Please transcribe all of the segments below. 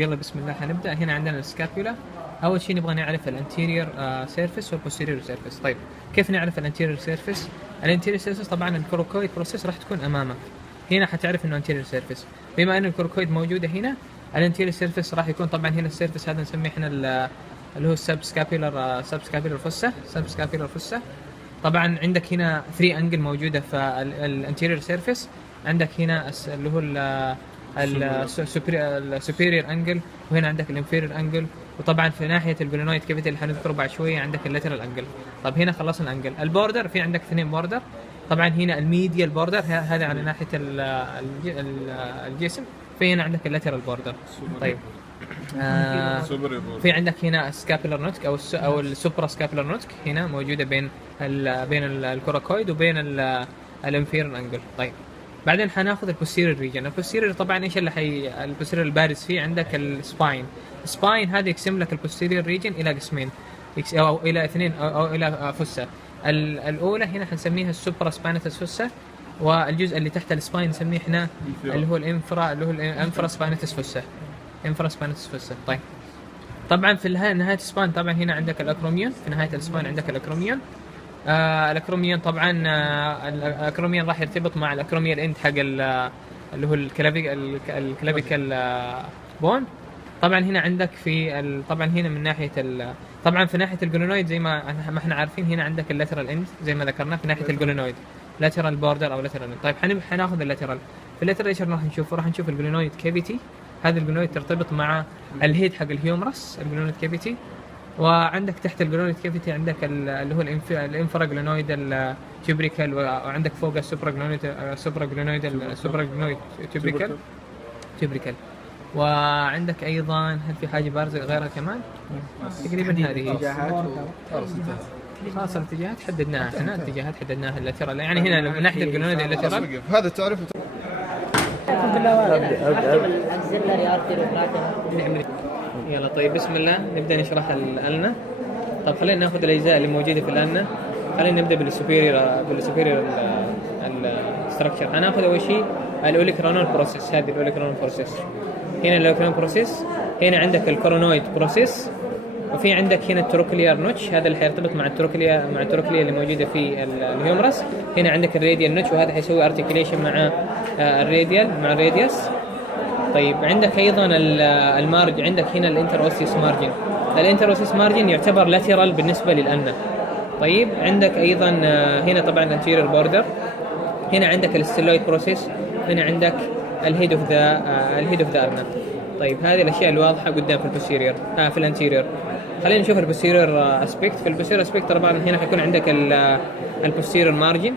يلا بسم الله حنبدأ. هنا عندنا السكابيولا. أول شيء نبغى نعرف الانتيريور سيرفيس والبوستيريور سيرفيس. طيب كيف نعرف الانتيريور سيرفيس؟ الانتيريور سيرفيس طبعا الكوروكويد بروسيس راح تكون أمامك. هنا حتعرف إنه انتيريور سيرفيس. بما إن الكوروكويد موجودة هنا، الانتيريور سيرفيس راح يكون طبعا هنا السيرفيس هذا نسميه إحنا اللي هو السب سكابيولار فوسا. طبعا عندك هنا 3 انجل موجودة في الانتيريور سيرفيس. عندك هنا اللي هو السوبيريور انجل، وهنا عندك الانفيريور انجل، وطبعا في ناحيه الجلونويد كيفيتي اللي حنذكره بعد شويه عندك اللاترال انجل. طب هنا خلصنا الانجل. البوردر في عندك 2 بوردر. طبعا هنا الميديال بوردر هذا على ناحيه الجسم. في هنا عندك اللاترال بوردر. طيب في عندك هنا سكابولار نوتك او السوبرا سكابولار نوتك هنا موجوده بين الكوراكويد وبين الانفيريور انجل. طيب بعدين حناخذ البوستيريور ريجن. البوستيريور طبعا ايش اللي البوستيريور البارز فيه؟ عندك السباين. السباين هذا يقسم لك البوستيريور ريجن الى قسمين او الى 2 او الى فوسا. الاولى هنا حنسميها السوبرا سباينتس فوسا، والجزء اللي تحت السباين نسميه احنا اللي هو الانفرا سباينتس فوسا. طيب طبعا في نهايه السباين طبعا هنا عندك الاكروميون. في نهايه السباين عندك الاكروميون. الاكروميون طبعا الاكروميون راح يرتبط مع الاكروميال اند حق اللي هو الكلافيكال بون. طبعا هنا عندك طبعا هنا من ناحيه طبعا في ناحيه الجلونويد زي ما احنا عارفين هنا عندك اللاترال اند زي ما ذكرنا في ناحيه الجلونويد لاترال بوردر او لاترال. طيب حناخذ اللاترال. في اللاترال ايش راح نشوف الجلونويد كافيتي. هذا الجلونويد ترتبط مع الهيد حق الهيومرس الجلونويد كافيتي. وعندك تحت الجلونويد كافيتي عندك اللي هو الانفرا جلونويد التوبريكال، وعندك فوق السوبرا جلونويد توبريكال. وعندك ايضا هل في حاجه بارزه غيرها كمان؟ تقريبا هذه خلاص الاتجاهات حددناها احنا. الاتجاهات حددناها اللاترال، يعني هنا من ناحيه الجلونويد اللاترال هذا تعرف يلا. طيب بسم الله نبدا نشرح الالنا. طب خلينا ناخذ الاجزاء اللي موجوده في الالنا. خلينا نبدا بالسوبيريور ستراكشر. هناخذ اول شيء الاوليكرونال بروسيس. هذه الاوليكرونال بروسيس. هنا الاوليكرونال بروسيس. هنا عندك الكورونويد بروسيس، وفي عندك هنا التروكليار نوتش. هذا اللي حيرتبط مع التروكليا اللي موجوده في الهيومرس. هنا عندك الراديال نوتش، وهذا حيسوي ارتكيليشن مع الراديوس. طيب عندك ايضا المارج. عندك هنا الانتر اوسيس مارجن. الانتر اوسيس مارجن يعتبر لاترال بالنسبه للالنا. طيب عندك ايضا هنا طبعا الانتيريور بوردر. هنا عندك الستيلويد بروسيس. هنا عندك الهيد اوف ذا ارنا. طيب هذه الاشياء الواضحه قدام في البوستيريور في الانتيريور. خلينا نشوف البوستيريور اسبيكت. في البوستيريور اسبيكت طبعا هنا حيكون عندك البوستيريور مارجن،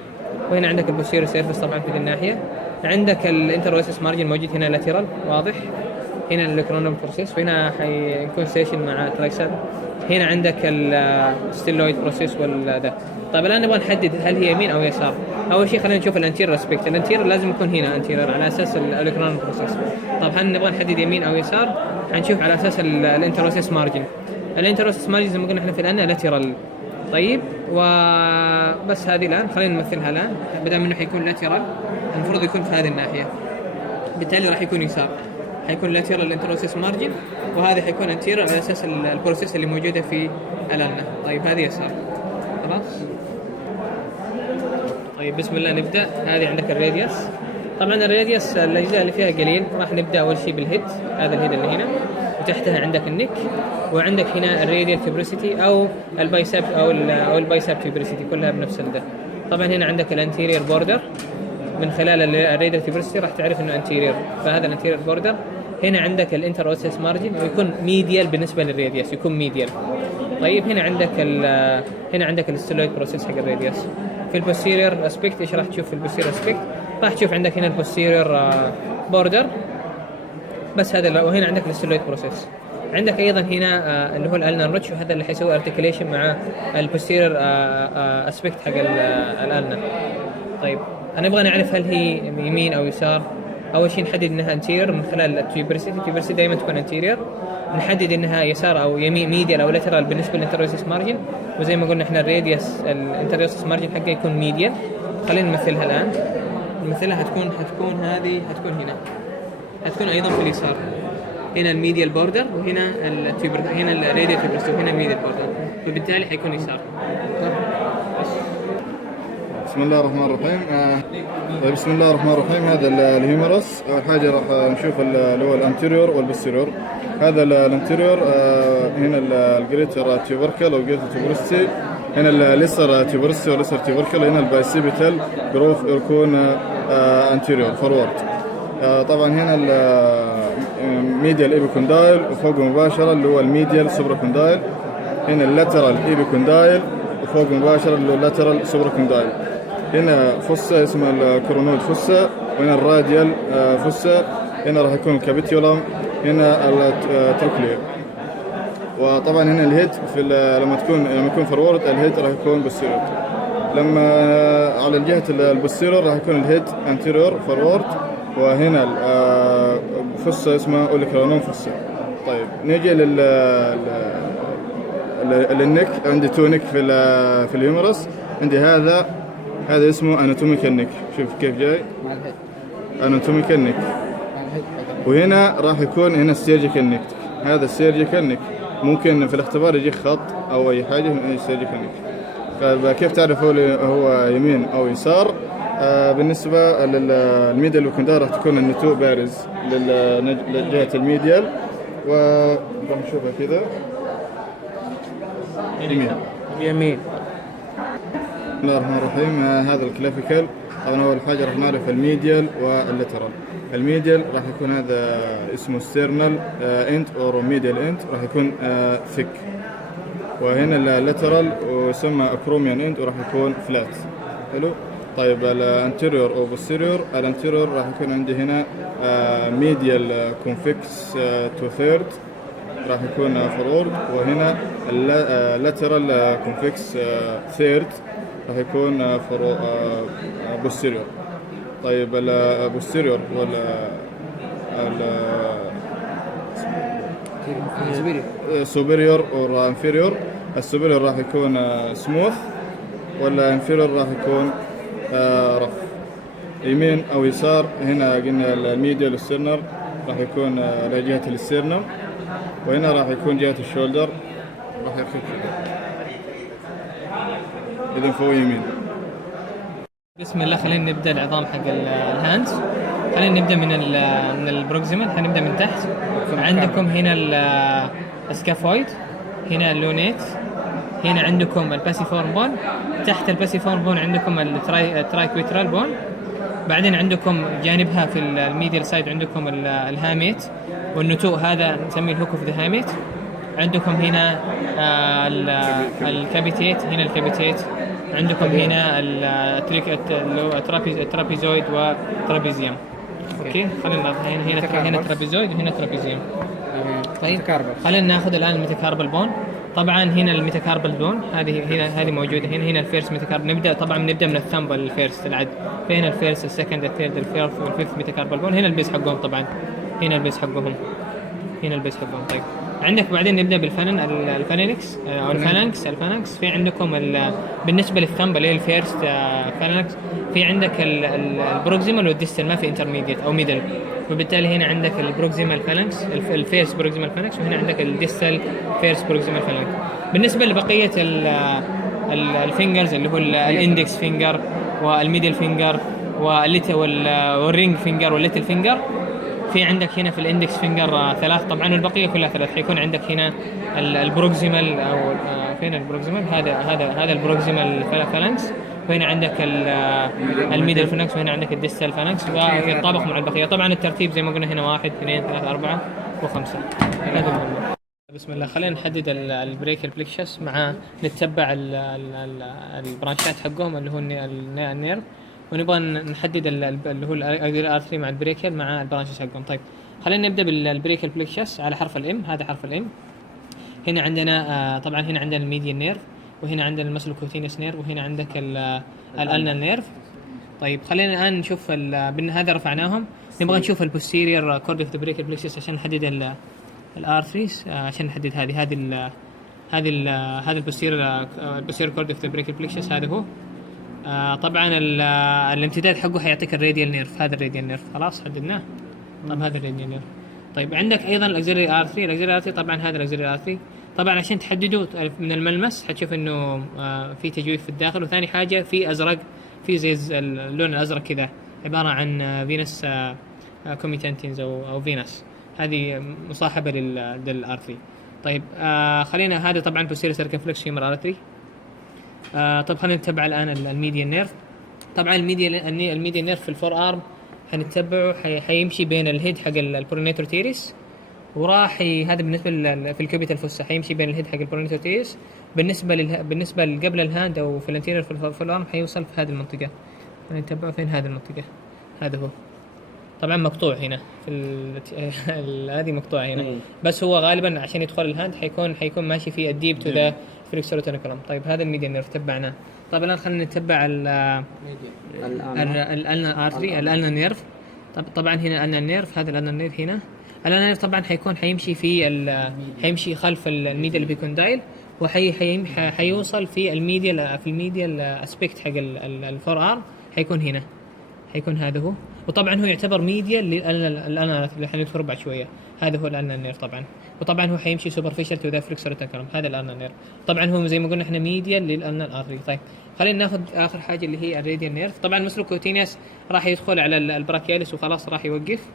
وهنا عندك البوستيريور سيرفيس طبعا في الناحيه. عندك الانتروسيس مارجن موجود هنا لاترال واضح. هنا الكرونال بروسيس، وهنا حيكون ستيشن مع ترايسل. هنا عندك الستيلويد بروسيس والده. طيب الان نبغى نحدد هل هي يمين او يسار. اول شيء خلينا نشوف الانتيريور اسبيكت. الانتيريور لازم يكون هنا انتيريور على اساس الكرونال بروسيس. طيب هل نبغى نحدد يمين او يسار؟ حنشوف على اساس الانتروسيس مارجن. الانتروسيس مارجن زي ما قلنا احنا في الان لاترال. طيب وبس هذه الان خلينا نمثلها الان. بدل منه حيكون لاترال المفروض يكون في هذه الناحيه، بالتالي راح يكون يسار. حيكون لاترال انتروسيس مارجن، وهذا حيكون انتيريور على اساس البروسيس اللي موجوده في الالنا. طيب هذه يسار خلاص. طيب بسم الله نبدا. هذه عندك الراديوس. طبعا الراديوس الاجزاء اللي فيها قليل. راح نبدا اول شيء بالهيد. هذا الهيد اللي هنا، وتحتها عندك النك، وعندك هنا الراديال تيوبريسيتي او البايسب او البايسب تيوبريسيتي كلها بنفس ده. طبعا هنا عندك الانتيريور بوردر. من خلال الراديال تيوبريسيتي راح تعرف انه انتيريور، فهذا الانتيريور بوردر. هنا عندك الانتر اوسيس مارجن، ويكون ميديال بالنسبه للراديوس، يكون ميديال. طيب هنا عندك الستيلويد بروسيس حق الراديوس. في البوستيريور اسبيكت ايش راح تشوف في البوستيريور اسبيكت؟ راح تشوف عندك هنا البوستيريور بوردر بس هذا. وهنا عندك الستيلويد بروسيس. عندك ايضا هنا اللي هو الالنر نوتش، وهذا اللي حيسوي ارتكيليشن مع البوستيريور اسبيكت حق الالنر. طيب هنبغى نعرف هل هي يمين او يسار. اول شيء نحدد انها انتيريور من خلال التيوبريسيتي. التيوبريسيتي دائما تكون انتيريور. نحدد انها يسار او يمين ميديال او لاترال بالنسبه للانتروسيس مارجن، وزي ما قلنا احنا الراديوس الانتروسيس مارجن حقه يكون ميديال. خلينا نمثلها الان. نمثلها هتكون هذه هتكون هنا، هتكون ايضا في اليسار. هنا الميديال بوردر، وهنا هنا الراديال تيوبرستوم، هنا الميديال بوردر، فبالتالي حيكون يسار. بسم الله الرحمن الرحيم. بسم الله الرحمن الرحيم. هذا الهيومرس. أول حاجة راح نشوف اللي هو الانتيريور والبوستيريور. هذا الانتيريور هنا الجريتر تيوبركل أو جريتر تيوبرستي، هنا الليسر تيوبرستي والليسر تيوبركل، هنا البايسيبيتال جروف يكون انتيريور فورورد. طبعا هنا الميديال ايبيكوندايل وفوق مباشرة اللي هو الميديال سوبراكوندايل، هنا اللاترال ايبيكوندايل وفوق مباشرة اللي هو اللاترال سوبراكوندايل، هنا فصة اسمها الكورونويد فصة، وهنا الراديال فصة، هنا راح يكون الكابيتيولم، هنا التروكلير. وطبعا هنا الهيد لما يكون فورورد الهيد راح يكون بوستيريور. لما على الجهة البوستيريور راح يكون الهيد انتيريور فورورد، وهنا فصة اسمها اوليكرانوم فصة. طيب نيجي للنك. عندي تو نك في الهيومرس. عندي هذا اسمه اناتوميكال نك، شوف كيف جاي اناتوميكال نك. وهنا راح يكون هنا السيرجيكال نك. هذا السيرجيكال نك ممكن في الاختبار يجيك خط او اي حاجه من السيرجيكال نك. فكيف تعرف هو يمين او يسار؟ بالنسبه للميديال وكندار راح تكون النتوء بارز لجهه الميديال، وراح نشوفها كذا يمين. بسم الله الرحمن الرحيم. هذا الكلافيكال. طبعا اول حاجه راح نعرف الميديال واللاترال. الميديال راح يكون هذا اسمه ستيرنال اند او ميديال اند، راح يكون ثيك. وهنا اللاترال ويسمى اكروميان اند وراح يكون فلات. حلو. طيب الانتيريور او بوستيريور. الانتيريور راح يكون عندي هنا ميديال كونفكس تو ثيرد، راح يكون فورورد، وهنا اللاترال كونفكس ثيرد راح يكون بوستيريور. طيب البوستيريور سوبيريور او انفيريور. السوبيريور راح يكون سموث، ولا انفيريور راح يكون رف. يمين او يسار. هنا قلنا الميديال والسترنر راح يكون لجهة السترنم، وهنا راح يكون جهة الشولدر راح يخف كذا. إذا فوق يمين. بسم الله. خلينا نبدا العظام حق الهاندز. خلينا نبدا من البروكسيمال. حنبدا من تحت. عندكم هنا السكافويد، هنا اللونيت، هنا عندكم الباسيفورم بون، تحت الباسيفورم بون عندكم الترايكويترال بون، بعدين عندكم جانبها في الميديال سايد عندكم الهاميت والنتوء، هذا نسميه الهوك اوف ذا هاميت. عندكم هنا الكابيتيت، هنا الكابيتيت. عندكم هنا الترابيزويد والترابيزيوم. اوكي، خلينا هنا ترابيزويد وهنا ترابيزيوم. طيب خلينا ناخذ الان الميتاكاربال بون. طبعا هنا الميتاكاربال بون هذه موجوده هنا الفيرست ميتاكاربال. نبدا من الثمب الفيرست العد. فهنا الفيرست، السكند، الثيرد، الفيرث والفيفث ميتاكاربال بون. هنا البيز حقهم. طبعا هنا البيز حقهم. طيب عندك بعدين نبدا الفانينكس او الفانكس. في عندكم بالنسبه للثمب اللي هي الفيرست فانكس، في عندك البروكسيمال والديستال، ما في انترميديت او ميدل. وبالتالي هنا عندك البروكسيمال فالانكس، الفيرست بروكسيمال فالانكس، وهنا عندك الديستال فيرست بروكسيمال فالانكس. بالنسبه لبقيه الفينجرز اللي هو الاندكس فينجر والميدل فينجر والرينج فينجر والليتل فينجر، في عندك هنا في الاندكس فينجر 3 طبعا، والبقيه كلها 3. حيكون عندك هنا البروكسيمال او فين البروكسيمال، هذا البروكسيمال فالانكس، وهنا عندك الميدل فالانكس، وهنا عندك الديستال فالانكس، ويتطابق مع البقيه. طبعا الترتيب زي ما قلنا هنا 1 2 3 4 و5. بسم الله. خلينا نحدد البريكال بليكشس مع نتبع البرانشات حقهم اللي هو النيرف، ونبغى نحدد اللي هو الارتري مع البريكال مع البرانشز حقهم. طيب خلينا نبدا بالبريكال بليكشس على حرف الام. هذا حرف الام. هنا عندنا طبعا هنا عندنا الميديان نيرف، وهنا عندنا المسلوكوتينس نيرف، وهنا عندك الالنا نيرف. طيب خلينا الان نشوف هذا رفعناهم. نبغى نشوف البوستيريور كورد اوف ذا بريكال بليكشس عشان نحدد الارتريز، عشان نحدد هذا البوستيريور كورد اوف ذا بريكال بليكشس. هذا هو. طبعا الامتداد حقه حيعطيك الراديال نيرف. هذا الراديال نيرف خلاص حددناه. طب هذا الراديال نيرف. طيب عندك ايضا الاكسلري ارتري. الاكسلري ارتري طبعا هذا الاكسلري ارتري طبعا عشان تحدده من الملمس حتشوف انه في تجويف في الداخل. وثاني حاجه في ازرق، في زي اللون الازرق كذا، عباره عن فينس كوميتانتينز او فينس، هذه مصاحبه للارتري. طيب خلينا هذا طبعا بوستيريور سيركمفلكس هيومر ارتري. طب خلينا نتبع الان الميديان نيرف. طبعا الميديان نيرف في الفور ارم حنتبعه، حيمشي بين الهيد حق البرونيتور تيريس، وراح هذا بالنسبه في الكوبيتال فوسا حيمشي بين الهيد حق البرونيتور تيريس. بالنسبه قبل الهاند او في الانتيريور في الارم حيوصل في هذه المنطقه. نتبعه فين هذه المنطقه، هذا هو. طبعا مقطوع هنا في هذه مقطوعه هنا، بس هو غالبا عشان يدخل الهاند حيكون ماشي في الديب تو ذا فليكسور تونيكولم. طيب هذا الميديان نيرف تبعناه. طيب الان خلينا نتبع الالنا ارتري، الالنا نيرف. طبعا هنا الالنا نيرف، هذا الالنا نيرف هنا. الالنا نيرف طبعا حيمشي حيمشي خلف الميديا اللي بيكون دايل، حيوصل في الميديال اسبيكت حق الفور ارم، حيكون هنا، حيكون هذا هو. وطبعا هو يعتبر ميديال للالنا اللي حنذكره بعد شويه، هذا هو الالنا نيرف طبعا. وطبعا هو حيمشي سوبرفيشال تو ذا فليكسور تونيكولم، هذا الالنا نيرف. طبعا هو زي ما قلنا احنا ميديال للالنا ارتري. طيب خلينا ناخذ اخر حاجه اللي هي الراديال نيرف. طبعا مسلوكوتينيوس راح يدخل على البراكياليس وخلاص راح يوقف،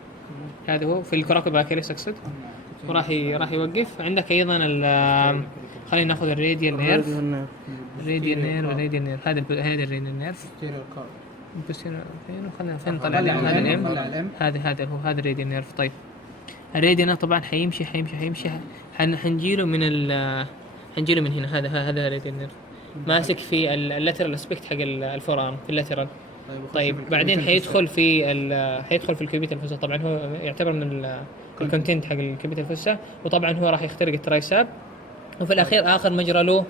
هذا هو في الكراكو براكياليس اقصد، وراح يوقف. عندك ايضا خلينا ناخذ الراديال نيرف. الراديال نيرف هذا الراديال نيرف. خلينا فين نطلع هذا الام، هذا هو، هذا الراديال نيرف. طيب الراديال طبعا حيمشي حنجيله من هنا، هذا الراديال نيرف ماسك في اللاترال اسبكت حق الفور ارم في اللاترال. طيب بعدين حيدخل في الكوبيتال فوسا. طبعا هو يعتبر من الكونتنت حق الكوبيتال فوسا، وطبعا هو راح يخترق الترايساب. وفي الاخير اخر مجرى له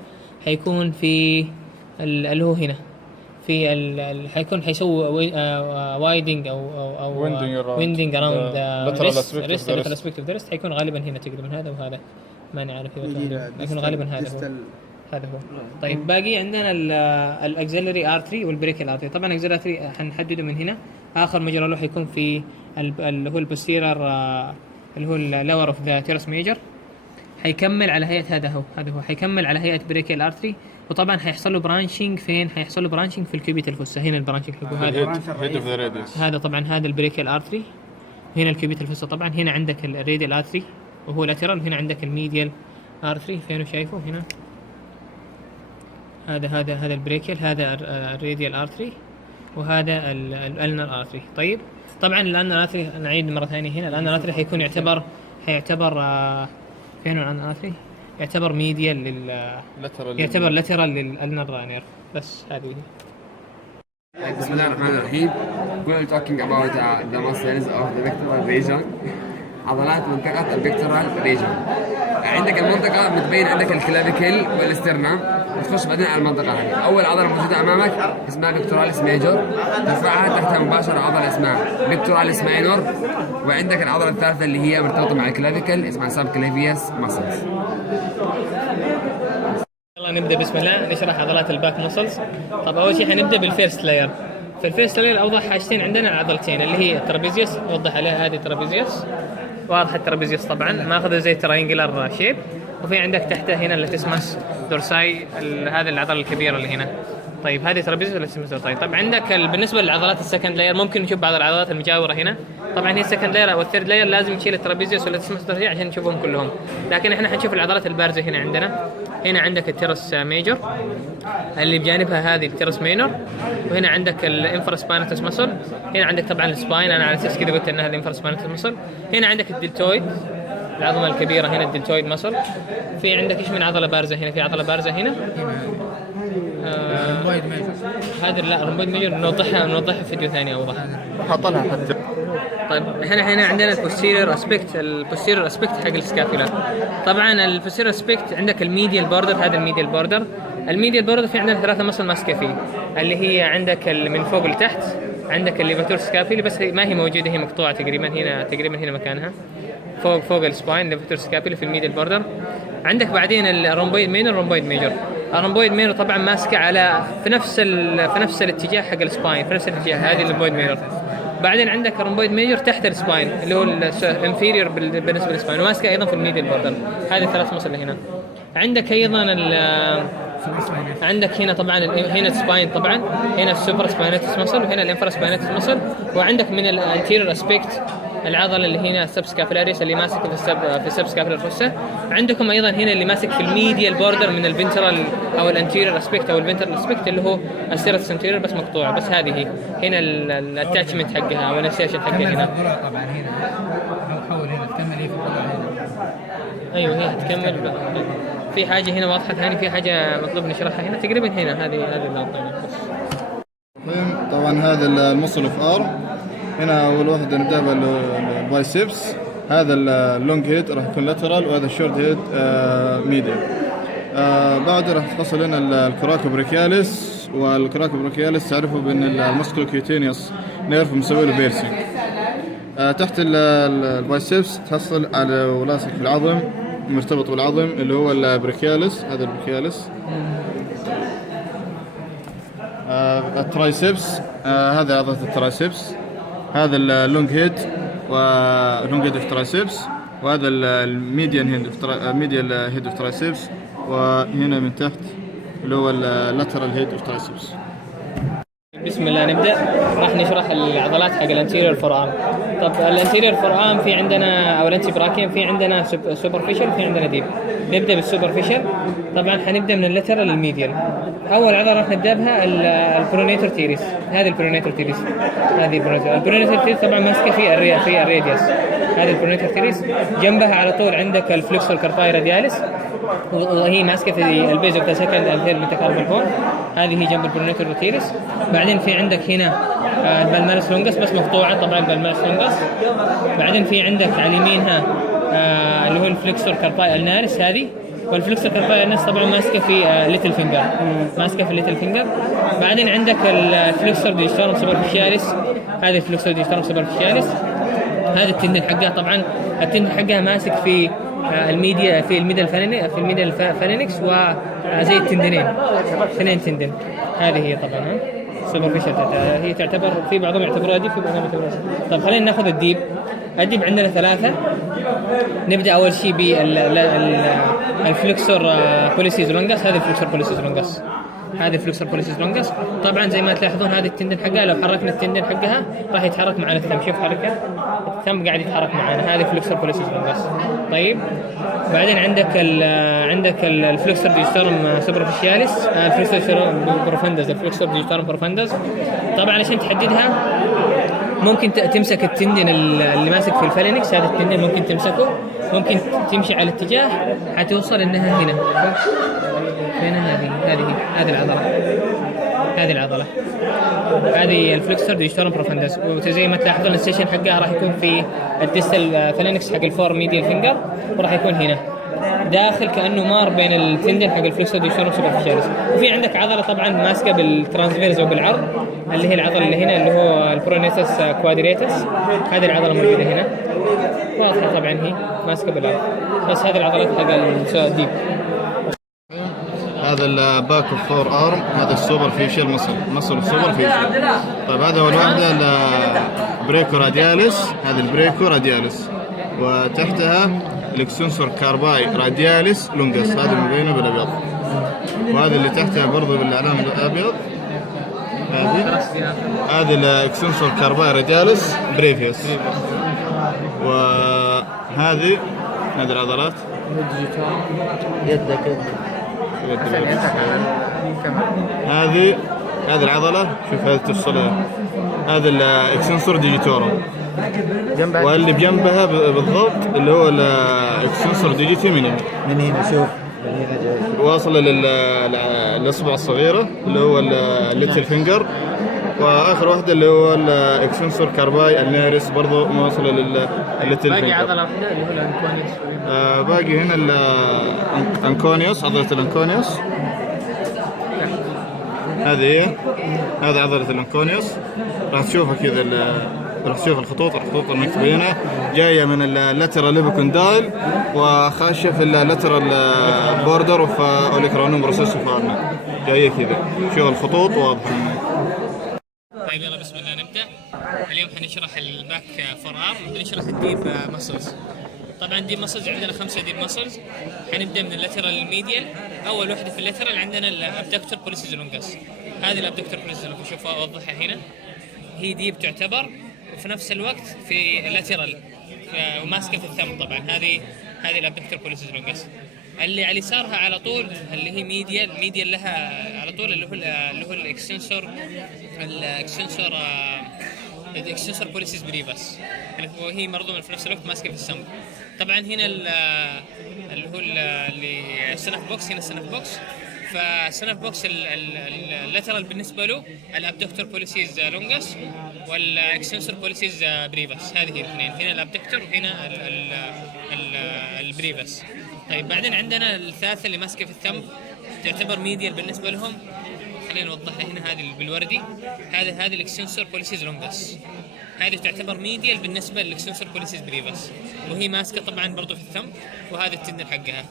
حيكون في اللي هو هنا في حيسوي وايدنج او ويندنج اراوند ريست اسبكت اوف ريست. حيكون غالبا هنا تقريبا هذا وهذا، ما نعرف لكن غالبا هذا هو. طيب باقي عندنا الاكسلري ارتري والبريكال ارتري. طبعا الاكسلري ارتري حنحدده من هنا، اخر مجرى له حيكون في اللي هو البوستيرر اللي هو اللور اوف ذا تيرس ميجر. حيكمل على هيئه هذا هو حيكمل على هيئه بريكال ارتري. وطبعا حيحصل له برانشنج فين؟ حيحصل له برانشنج في الكوبيتال فوسا. هنا البرانشنج هذا طبعا هذا البريكال ارتري، هنا الكوبيتال فوسا. طبعا هنا عندك الراديال ارتري وهو لاترال، وهنا عندك الميديال ارتري فين شايفه هنا، هذا البريكال، هذا الراديال ارتري، وهذا الالنر ارتري. طيب طبعا الالنر ارتري نعيد مره ثانيه هنا، الالنر ارتري حيعتبر فين الالنر ارتري؟ يعتبر ميديال يعتبر لاترال للالنر نيرف. بس هذه بسم الله الرحمن الرحيم. We're talking about the muscles of the pectoral region. عضلات منطقة البكتورال ريجن. عندك المنطقة متبين، عندك الكلافيكل والاسترنم، وتخش بعدين على المنطقة هذه. أول عضلة موجودة أمامك اسمها بكتوراليس ميجور، ترفعها تحتها مباشرة عضلة اسمها بكتوراليس ماينور، وعندك العضلة الثالثة اللي هي مرتبطة مع الكلافيكل اسمها سب كلافيوس ماسلز. يلا نبدأ بسم الله نشرح عضلات الباك ماسلز. طب أول شيء حنبدأ بالفيرست لاير. في الفيرست لاير أوضح حاجتين عندنا العضلتين اللي هي الترابيزيوس، وضح عليها هذه الترابيزيوس، واضح الترابيزيوس طبعا ماخذه زي تراينجلر شيب. وفي عندك تحته هنا اللاتيسمس دورساي، هذه العضله الكبيره اللي هنا. طيب هذه ترابيزيوس واللاتيسمس دورساي. طب عندك بالنسبه للعضلات السكند لاير ممكن نشوف بعض العضلات المجاوره هنا. طبعا هي السكند لاير او الثيرد لاير لازم نشيل الترابيزيوس واللاتيسمس دورساي عشان نشوفهم كلهم، لكن احنا حنشوف العضلات البارزه هنا عندنا. هنا عندك التيرس ميجور اللي بجانبها هذه التيرس مينور، وهنا عندك الانفراسباينتس مسل. هنا عندك طبعا السباين، انا على اساس كذا قلت انها الانفراسباينتس مسل. هنا عندك الدلتويد، العظمه الكبيره هنا الدلتويد مسل. في عندك ايش من عضله بارزه هنا؟ في عضله بارزه هنا هذا لا رومبويد ميجور، نوضحها في فيديو ثاني اوضح. حاطلها حتى. طيب هنا عندنا البوستيريور اسبكت حق السكافولا. طبعا البوستيريور اسبكت عندك الميديال بوردر، هذا الميديال بوردر في عندنا ثلاثه مصل ماسكه فيه، اللي هي عندك من فوق لتحت عندك الليفاتور سكافيلي، بس ما هي موجوده، هي مقطوعه تقريبا هنا مكانها فوق السباين، الليفاتور سكافيلي في الميديال بوردر. عندك بعدين الرومبويد مينور والرومبويد ميجور. الرومبويد مينور طبعا ماسكه في نفس الاتجاه حق السباين، في نفس الاتجاه، هذه الرومبويد مينور. بعدين عندك رومبويد ميجر تحت السباين اللي هو الانفيريور بالنسبه للسباين، وماسكه ايضا في الميديال بوردر. هذه الثلاث مصل اللي هنا. عندك ايضا عندك هنا طبعا هنا السباين، طبعا هنا السوبر سباينيتس مصل، وهنا الانفرا سباينيتس مصل، وعندك من الانتيريور اسبيكت العضله اللي هنا السبسكابيلاريس اللي ماسك في السبسكابيلار فوسا. عندكم ايضا هنا اللي ماسك في الميديال بوردر من الفنترال او الانتيريور اسبيكت او الفنترال اسبيكت اللي هو السيرس انتيريور بس مقطوعه، بس هذه هي هنا الاتاتشمنت حقها او الانسيشن حقها هنا. طبعا هنا حول هنا تكمل ايه في الضلع هنا. ايوه هي تكمل. في حاجه هنا واضحه ثاني، في حاجه مطلوب نشرحها هنا تقريبا هنا. هذه اللقطه بس. طبعا هذا المصل اوف ارم. هنا اول واحده نبدا بالبايسبس. هذا اللونج هيد راح يكون لاترال، وهذا الشورت هيد ميديال. بعد راح تفصل لنا الكراكوبريكياليس، والكراكوبريكياليس تعرفوا بان المسكولوكيوتينيوس نيرف مسوي له بيرسينج. تحت البايسبس تحصل على ولاصق بالعظم، مرتبط بالعظم اللي هو البريكياليس. هذا البريكياليس. الترايسبس هذا عضلة الترايسبس. هذا اللونج هيد واللونج هيد اوف ترايسبس، وهذا الميديان هيد اوف ترايسبس، وهنا من تحت اللي هو اللاترال هيد اوف ترايسبس. بسم الله نبدأ. راح نشرح العضلات حق الانتيريور فور ارم. طب الانتيريور فور ارم في عندنا او الانتي براكيم، في عندنا سوبرفيشال وفي عندنا ديب. نبدأ بالسوبرفيشال. طبعا حنبدأ من اللاترال للميديال. اول عضله راح نبدأ بها البرونيتور تيريس. هذه البرونيتور تيريس. البرونيتور تيريس طبعا ماسكه في الراديوس. هذه البرونيتور تيريس. جنبها على طول عندك الفلكسور كارباي رادياليس، وهي ماسكه في البيز اوف ذا سكند انتير ميتاكاربال بون. هذه هي جنب البرونيتور تيريس. بعدين في عندك هنا البالمارس لونجس بس مقطوعه طبعا البالمارس لونجس. بعدين في عندك على يمينها اللي هو الفلكسور كارباي النارس هذه، والفلكسور كارباي النارس طبعا ماسكه في ليتل فينجر، ماسكه في ليتل فينجر. بعدين عندك الفلكسور ديجيتورم سوبرفيشاليس. هذه الفلكسور ديجيتورم سوبرفيشاليس. هذا التندن حقها، طبعا التندن حقها ماسك في الميديا في الميديا الفالينكس وزي التندنين، اثنين تندن. هذه هي طبعا سوبرفيشال. هي تعتبر في بعضهم يعتبروها ديب، في بعضهم يعتبروها. طب خلينا ناخذ الديب. الديب عندنا ثلاثه. نبدا اول شيء بالفلكسور بوليسيز لونجس. هذه الفلكسور بوليسيز لونجس. هذه فلكسور بوليسيز لونجس. طبعا زي ما تلاحظون هذه التندن حقها لو حركنا التندن حقها راح يتحرك معنا الثم. شوف حركه الثم قاعد يتحرك معنا. هذه فلكسور بوليسيز لونجس. طيب بعدين عندك الفلكسور ديجيتورم سوبرفيشاليس، الفلكسور بروفندس، الفلكسور ديجيتورم بروفندس. طبعا عشان تحددها ممكن تمسك التندن اللي ماسك في الفالينكس. هذا التندن ممكن تمسكه، ممكن تمشي على الاتجاه حتوصل انها هنا. هذه العضله هذه الفلكسور ديجيتورم بروفندس. وزي ما تلاحظون السيشن حقها راح يكون في الديستال فالينكس حق الفور ميديال فينجر، وراح يكون هنا داخل كانه مار بين التندن حق الفلكسور ديجيتورم سوبرفيشاليس. وفي عندك عضله طبعا ماسكه بالترانسفيرز وبالعرض اللي هي العضله اللي هنا اللي هو البرونيتس كوادريتس. هذه العضله موجوده هنا واضحه طبعا هي ماسكه بالعرض. بس هذه العضلات حق الديب. هذا الباك اوف فور ارم. هذا السوبرفيشال مصل السوبرفيشال. طيب هذا اول واحده البريكو رادياليس. هذا البريكو رادياليس، وتحتها الاكسنسور كارباي رادياليس لونجس. هذا مبينه بالابيض، وهذا اللي تحتها برضه بالعلامه الابيض. هذه الاكسنسور كارباي رادياليس بريفيوس. وهذه العضلات يدك هذه العضلة. شوف هذه تفصلها. هذا الاكسنسور ديجيتورم، واللي بجنبها بالضبط اللي هو الاكسنسور ديجيتي من هنا. شوف واصلة للأصبع الصغيرة اللي هو الليتل فينجر، واخر واحده اللي هو الاكسنسور كارباي النيرس برضه موصله للليتل فينجر. باقي عضله واحده اللي هو الانكونيوس. باقي هنا الانكونيوس، عضله الانكونيوس. هذه عضله الانكونيوس. راح تشوفها كذا، راح تشوف الخطوط المكتوبه هنا جايه من اللاترال ليبوكوندايل وخاشه في اللاترال بوردر اوف اوليكرونوم بروسيس فارنا، جايه كذا. شوف الخطوط واضحه. طيب يلا بسم الله نبدأ. اليوم حنشرح نشرح الباك فور ارم، نبدا نشرح الديب مسلز. طبعا ديب مسلز عندنا 5 ديب مسلز. حنبدا من اللاترال للميديال. اول وحده في اللاترال عندنا الابدكتور بوليسيس لونجس. هذه الابدكتور بوليسيس لونجس، شوفوا اوضحها هنا، هي ديب تعتبر، وفي نفس الوقت في اللاترال وماسكه في الثمب. طبعا هذه الابدكتور بوليسيس لونجس. اللي على يسارها على طول اللي هي ميديال لها على طول، اللي هو الاكستنسور بوليسيس بريفاس، وهي برضه في نفس الوقت ماسكه في السم. طبعا هنا اللي هو اللي السنف بوكس، هنا السنف بوكس. فالسنف بوكس اللاترال بالنسبه له الابدكتور بوليسيس لونجس والاكستنسور بوليسيس بريفاس. هذه هي الاثنين، هنا الابدكتور وهنا البريفاس. طيب بعدين عندنا الثالثه اللي ماسكه في الثمب، تعتبر ميديال بالنسبه لهم. خلينا نوضحها هنا، هذه بالوردي، هذه الاكستنسور بوليسيس لونجس. هذه تعتبر ميديال بالنسبه للاكستنسور بوليسيس بريفاس، وهي ماسكه طبعا برضو في الثمب، وهذا التندن حقها،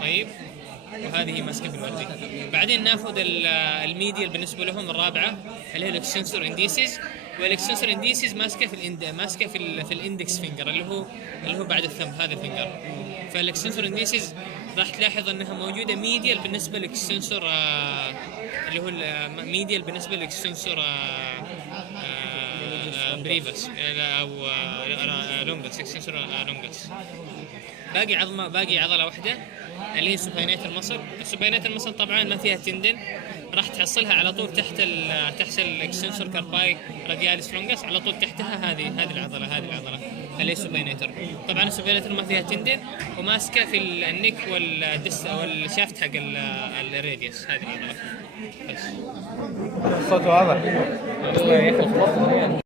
طيب، وهذه هي ماسكه في الوردي. بعدين ناخذ الميديال بالنسبه لهم الرابعه اللي هي الاكستنسور انديسيس. والاكستنسور انديسيس ماسكه في الاندكس فينجر اللي هو بعد الثمب، هذا الفينجر. فالاكستنسور انديسيس راح تلاحظ انها موجوده ميديال بالنسبه للاكستنسور اللي هو ميديال بالنسبه للاكستنسور بريفاس او لونجس، اكستنسور لونجس. باقي عضله واحده اللي هي سوباينيتر مصل. السوباينيتر مصل طبعا ما فيها تندن، راح تحصلها على طول تحت الاكستنسور كارباي رادياليس لونجس، على طول تحتها هذه العضله اللي هي السوباينيتر. طبعا السوباينيتر ما فيها تندن، وماسكه في النك والشافت حق الراديوس، هذه العضله بس. الصوت واضح.